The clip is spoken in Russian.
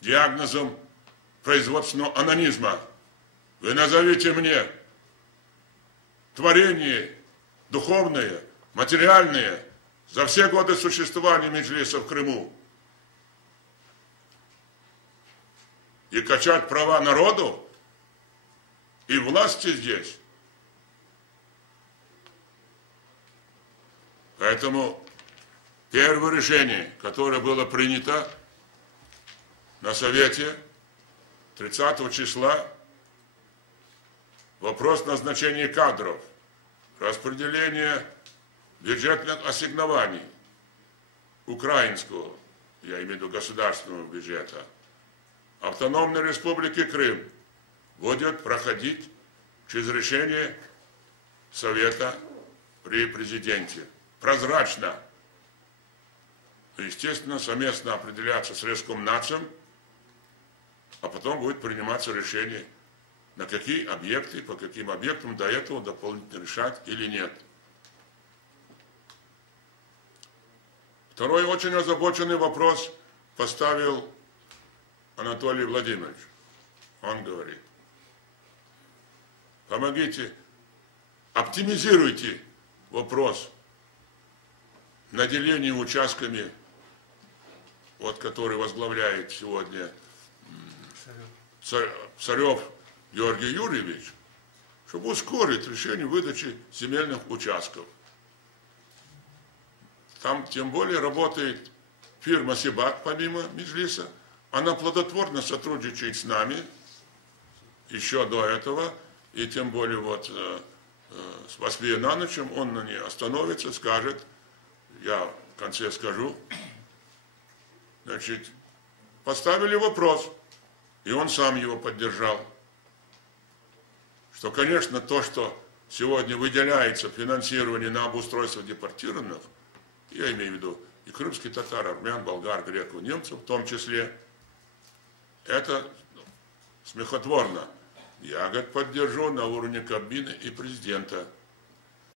диагнозом производственного анонизма. Вы назовите мне творения духовные, материальные за все годы существования Меджлиса в Крыму и качать права народу и власти здесь. Поэтому первое решение, которое было принято на Совете 30 числа, вопрос назначения кадров, распределение бюджетных ассигнований украинского, я имею в виду государственного бюджета, Автономной Республики Крым будет проходить через решение Совета при президенте. Прозрачно. Естественно, совместно определяться с Рескомнацем, а потом будет приниматься решение, на какие объекты, по каким объектам до этого дополнительно решать или нет. Второй очень озабоченный вопрос поставил Анатолий Владимирович. Он говорит: помогите, оптимизируйте вопрос наделения участками, вот который возглавляет сегодня Царев Георгий Юрьевич, чтобы ускорить решение выдачи земельных участков. Там тем более работает фирма Сибак, помимо Меджлиса. Она плодотворно сотрудничает с нами еще до этого. И тем более вот с Василием Ивановичем он на ней остановится, скажет, я в конце скажу. Значит, поставили вопрос, и он сам его поддержал, что, конечно, то, что сегодня выделяется финансирование на обустройство депортированных, я имею в виду и крымских татар, армян, болгар, греков, немцев в том числе, это смехотворно. Я, говорит, поддержу на уровне Кабмина и президента.